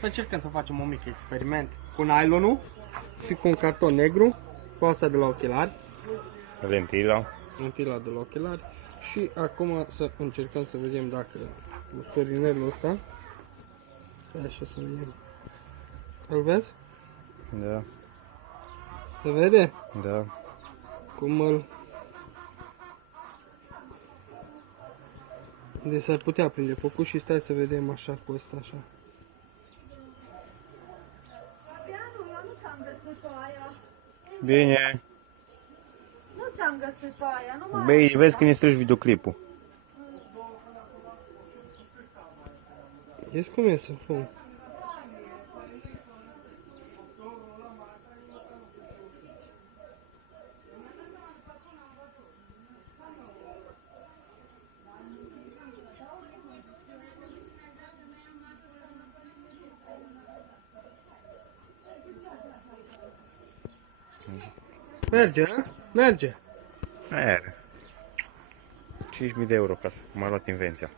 Să încercăm să facem un mic experiment cu nylonul și cu un carton negru, cu asta de la ochelari, Lentila. lentila de la ochelari, și acum să încercăm să vedem dacă ferinelul ăsta, așa să vedem, îl vezi? Da, Se vede? da. Cum îl... Deci s-ar putea prinde focul și stai să vedem așa cu ăsta așa. Bine. Nu ți-am găsit pe aia, nu mai Băi, vezi când ne strângi videoclipul. Vezi cum e să fum. Merge, a? Merge. Aia. 5.000 de euro ca să m-a luat invenția.